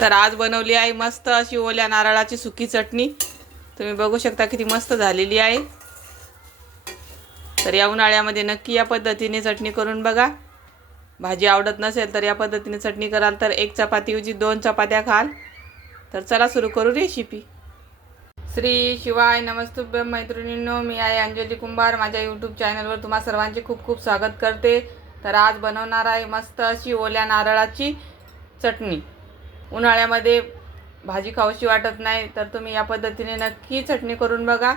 तर आज बनवली आहे मस्त अशी ओल्या नारळाची सुकी चटणी. तुम्ही बघू शकता किती मस्त झालेली आहे. तर या उन्हाळ्यामध्ये नक्की या पद्धतीने चटणी करून बघा. भाजी आवडत नसेल तर या पद्धतीने चटणी कराल तर एक चपातीऐवजी दोन चपात्या खाल. तर चला सुरू करू रेसिपी श्री शिवाय नमस्तुभ्य मैत्रिणींनो मी आहे अंजली कुंभार. माझ्या यूट्यूब चॅनलवर तुम्हा सर्वांचे खूप खूप स्वागत करते. तर आज बनवणार आहे मस्त अशी ओल्या नारळाची चटणी. उन्हाळ्यामध्ये भाजी खाऊशी वाटत नाही तर तुम्ही या पद्धतीने नक्की चटणी करून बघा.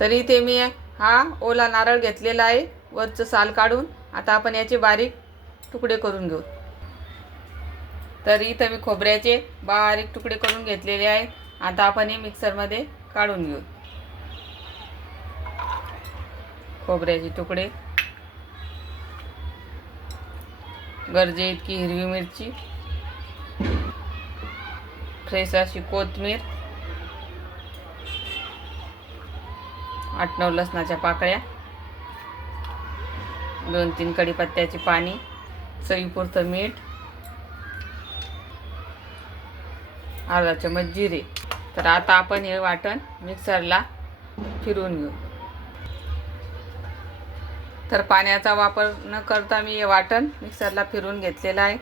तरी इथे मी हा ओला नारळ घेतलेला आहे वरचं साल काढून. आता आपण याचे बारीक तुकडे करून घेऊ. तर इथं मी खोबऱ्याचे बारीक तुकडे करून घेतलेले आहे. आता आपण हे मिक्सरमध्ये काढून घेऊ. खोबऱ्याचे तुकडे. गरजे इतकी हिरवी मिरची. फ्रेश अशी कोथमीर. आठ नऊ लसणाच्या पाकळ्या. दोन तीन कढीपत्त्याची पाणी. चवीपुरतं मीठ. अर्धा चमच जिरे. तर आता आपण हे वाटण मिक्सरला फिरवून घेऊ. तर पाण्याचा वापर न करता मी हे वाटण मिक्सरला फिरवून घेतलेलं आहे.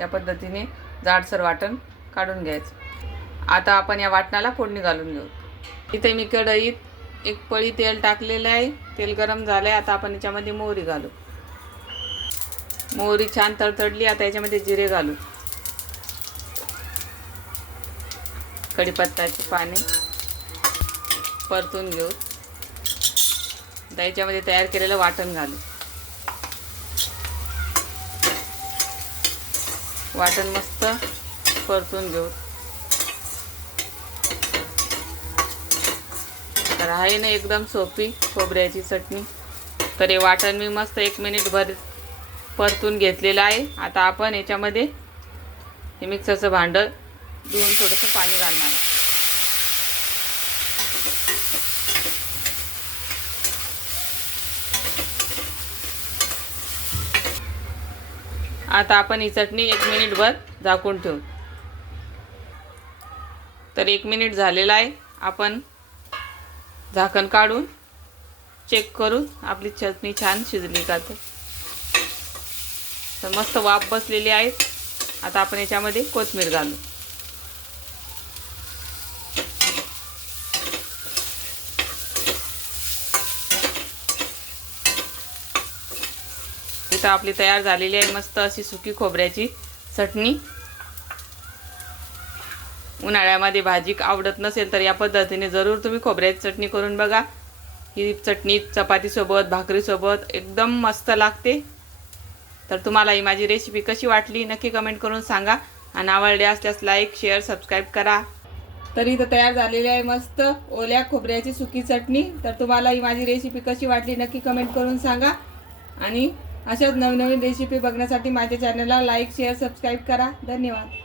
या पद्धतीने जाडसर वाटण काढून घ्यायचं. आता आपण या वाटणाला फोडणी घालून घेऊ. इथे मी कढईत एक पळी तेल टाकलेलं आहे. तेल गरम झालं आहे आता आपण याच्यामध्ये मोहरी घालू. मोहरी छान तडतडली. आता याच्यामध्ये जिरे घालू. कढीपत्ताची पाने परतून घेऊ. आता याच्यामध्ये तयार केलेलं वाटण घालू. वाटण मस्त परतून घेऊ. तर आहे ना एकदम सोपी खोबऱ्याची चटणी. तर हे वाटण मी मस्त एक मिनिटभर परतून घेतलेलं आहे. आता आपण याच्यामध्ये हे मिक्सरचं भांडं धुवून थोडंसं पाणी घालणार आहे. आता आपण ही चटणी एक मिनिटभर झाकून ठेवू. तर एक मिनिट झालेला आहे. आपण झाकण काढून चेक करून आपली चटणी छान शिजली का तर मस्त वाफ बसलेली आहे. आता आपण याच्यामध्ये कोथमीर घालू. इथं आपली तयार झालेली आहे मस्त अशी सुकी खोबऱ्याची चटणी. उन्हाळ्यामध्ये भाजी आवडत नसेल तर या पद्धतीने जरूर तुम्ही खोबऱ्याची चटणी करून बघा. ही चटणी चपातीसोबत भाकरीसोबत एकदम मस्त लागते. तर तुम्हाला ही माझी रेसिपी कशी वाटली नक्की कमेंट करून सांगा. आणि आवडले असल्यास लाईक शेअर सबस्क्राईब करा. तर इथं तयार झालेली आहे मस्त ओल्या खोबऱ्याची सुकी चटणी. तर तुम्हाला ही माझी रेसिपी कशी वाटली नक्की कमेंट करून सांगा. आणि अशाच नवनवीन रेसिपी बघण्यासाठी माझ्या चॅनलला लाईक शेअर सबस्क्राईब करा. धन्यवाद.